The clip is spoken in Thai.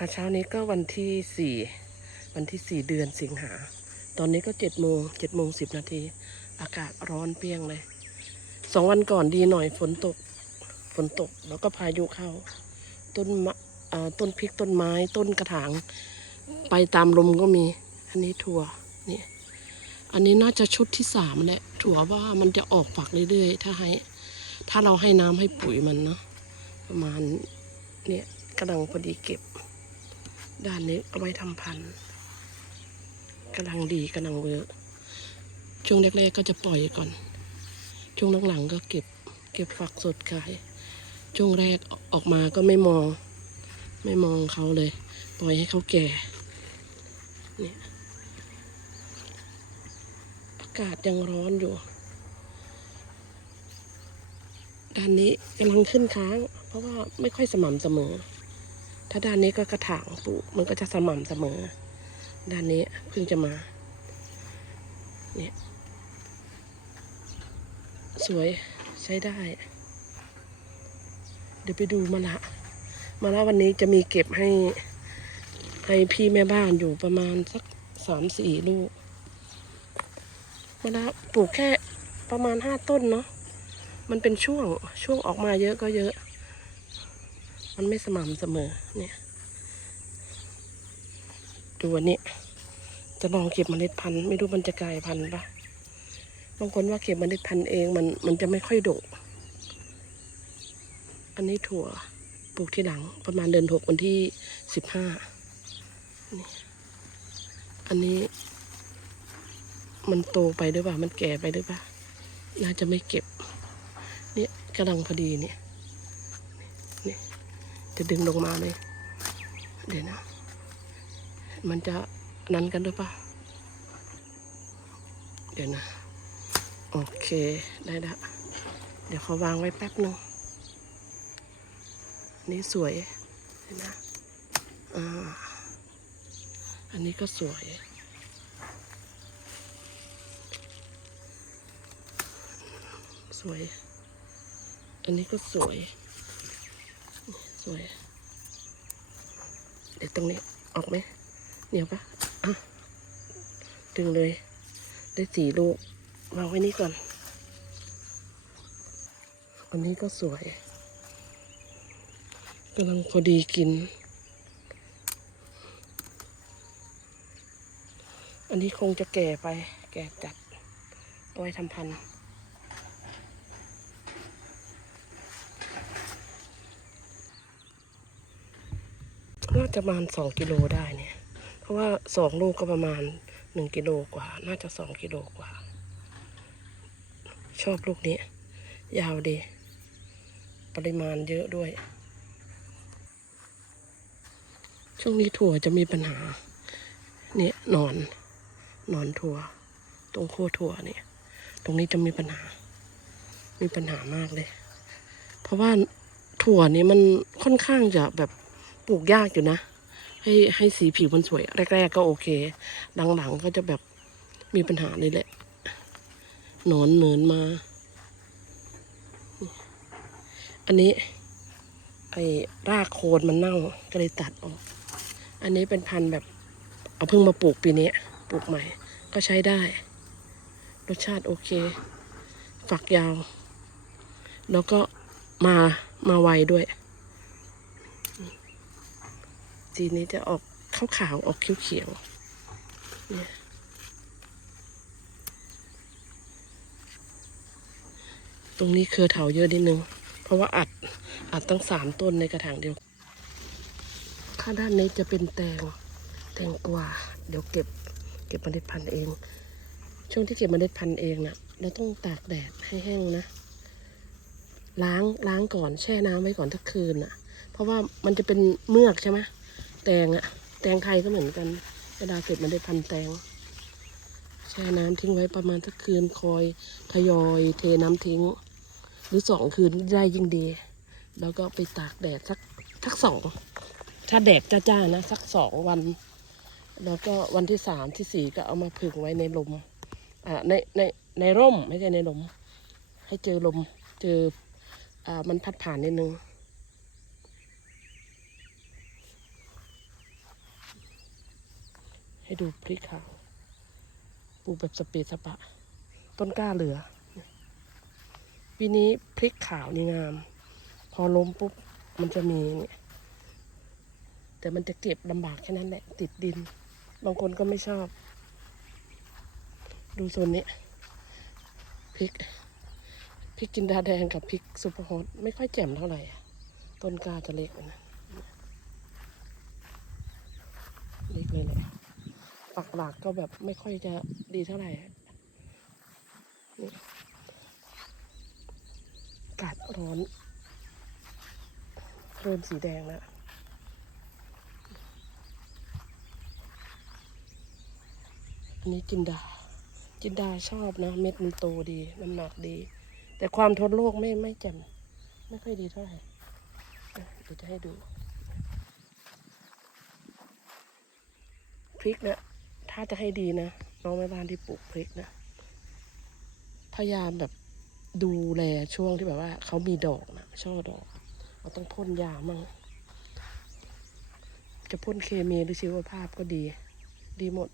ค่ะเช้านี้ก็วันที่สี่วันที่สี่เดือนสิงหา ตอนนี้ก็เจ็ดโมงเจ็ดโมงสิบนาที อากาศร้อนเปรี้ยงเลยสองวันก่อนดีหน่อยฝนตกฝนตกแล้วก็พายุเข้า ต้นมะอ่อต้นพริกต้นไม้ต้นกระถาง ไปตามลมก็มี อันนี้ถั่วนี่อันนี้น่าจะชุดที่สามแหละถั่วว่ามันจะออกฝักเรื่อยๆ ถ้าให้ ถ้าเราให้น้ำให้ปุ๋ยมันเนาะประมาณเนี่ยกำลังพอดีเก็บ ด้านนี้เอาไว้ทำพันธุ์กำลังดีกำลังเวิร์กช่วงแรกๆก็จะปล่อยก่อน ช่วงหลังๆก็เก็บ เก็บฝักสดขาย ช่วงแรกออกมาก็ไม่มอง ไม่มองเขาเลย ปล่อยให้เขาแก่ เนี่ยอากาศยังร้อนอยู่ ด้านนี้กำลังขึ้นค้าง เพราะว่าไม่ค่อยสม่ำเสมอ ถ้าด้านนี้ก็กระถางปลูกมันก็จะสม่ำเสมอ ด้านนี้เพิ่งจะมา เนี่ย สวยใช้ได้ เดี๋ยวไปดูมะละมะละวันนี้จะมีเก็บให้ให้พี่แม่บ้านอยู่ประมาณสักสามสี่ลูกมะละปลูกแค่ประมาณห้าต้นเนาะมันเป็นช่วงช่วงออกมาเยอะก็เยอะ มันไม่สม่ำเสมอเนี่ย ดูอันนี้จะลองเก็บเมล็ดพันธุ์ไม่รู้มันจะกลายพันธุ์ปะบางคนว่าเก็บเมล็ดพันธุ์เองมันมันจะไม่ค่อยโดก อันนี้ถั่วปลูกที่หลังประมาณเดือนหกวันที่สิบห้านี่อันนี้ มันโตไปหรือเปล่า มันแก่ไปหรือเปล่า น่าจะไม่เก็บ เนี่ยกำลังพอดีเนี่ย จะดึงลงมาเลยเดี๋ยวนะ มันจะนั้นกันหรือเปล่าเดี๋ยวนะ โอเคได้ละเดี๋ยวเขาวางไว้แป๊บหนึ่งนนี้สวยเห็นนะอ่าอันนี้ก็สวย สวย อันนี้ก็สวย วยเดี๋ยวตรงนี้ออกไหมเหนียวปะอะดึงเลย ได้สี่ลูกวางไว้นี่ก่อน อันนี้ก็สวยกำลังพอดีกิน อันนี้คงจะแก่ไป แก่จัดเอาไว้ทำพันธุ์ จะประมาณสองกิโลได้เนี่ย เพราะว่าสองลูกก็ประมาณหนึ่งกิโลกว่า น่าจะสองกิโลกว่า ชอบลูกนี้ ยาวดี ปริมาณเยอะด้วย ช่วงนี้ถั่วจะมีปัญหา เนี่ยนอน นอนถั่ว ตรงโคนถั่วเนี่ย ตรงนี้จะมีปัญหา มีปัญหามากเลย เพราะว่าถั่วนี้มันค่อนข้างจะแบบ ปลูกยากอยู่นะ ให้ให้สีผิวมันสวย แรก ๆ ก็โอเค หลังๆก็จะแบบมีปัญหาเลยแหละ หนอนเนินมา อันนี้ ไอ้รากโคนมันเน่าก็เลยตัดออก อันนี้เป็นพันธุ์แบบ เอาเพิ่งมาปลูกปีนี้ปลูกใหม่ ก็ใช้ได้ รสชาติโอเค ฝักยาว แล้วก็มามาไวด้วย สีนี้จะออกขาวๆออกเขียวๆเนี่ยตรงนี้เครือเถาเยอะนิดนึง เพราะว่าอัดอัดตั้งสามต้นในกระถางเดียว ข้างด้านนี้จะเป็นแตง แตงกวา เดี๋ยวเก็บ เก็บเมล็ดพันธุ์เอง ช่วงที่เก็บเมล็ดพันธุ์เองนะ่ะ เราต้องตากแดดให้แห้งนะ ล้างล้างก่อนแช่น้ำไว้ก่อนทักคืนน่ะ เพราะว่ามันจะเป็นเมือกใช่ไหม แตงอะแตงไทยก็เหมือนกันเวลาเก็บมันได้พันแตง แช่น้ำทิ้งไว้ประมาณทักคืนคอยทยอยเทน้ำทิ้ง หรือสองคืนได้ยิ่งดี แล้วก็ไปตากแดดสักสักสองถ้าแดดจ้าๆนะสักสองวัน แล้วก็วันที่สามที่สี่ก็เอามาผึ่งไว้ในลมอ่าในในในร่มไม่ใช่ในลม ให้เจอลมเจออ่ามันพัดผ่านนิดนึง ให้ดูพริกขาวปลูกแบบสเปซสปะ ต้นกล้าเหลือปีนี้พริกขาวนี่งาม พอล้มปุ๊บมันจะมีเนี่ยแต่มันจะเก็บลำบากแค่นั้นแหละ ติดดิน บางคนก็ไม่ชอบ ดูโซนนี้พริกพริกจินดาแดงกับพริกซุปเปอร์ฮอตไม่ค่อยแจ่มเท่าไหร่ต้นกล้าจะเล็กนะเล็กเลยแหละ ปักหลักก็แบบไม่ค่อยจะดีเท่าไหร่กาศร้อนเริ่มสีแดงแล้วอันนี้จินดา จินดาชอบนะ เม็ดมันโตดี น้ำหนักดี แต่ความทนโรคไม่ไม่แจ่มไม่ค่อยดีเท่าไหร่เดี๋ยวจะให้ดูพริกเนี่ย ถ้าจะให้ดีนะน้องแม่บ้านที่ปลูกพริกนะพยายามแบบดูแลช่วงที่แบบว่าเขามีดอกนะช่อดอกเราต้องพ่นยามั่งจะพ่นเคมีหรือชีวภาพก็ดี ดีหมด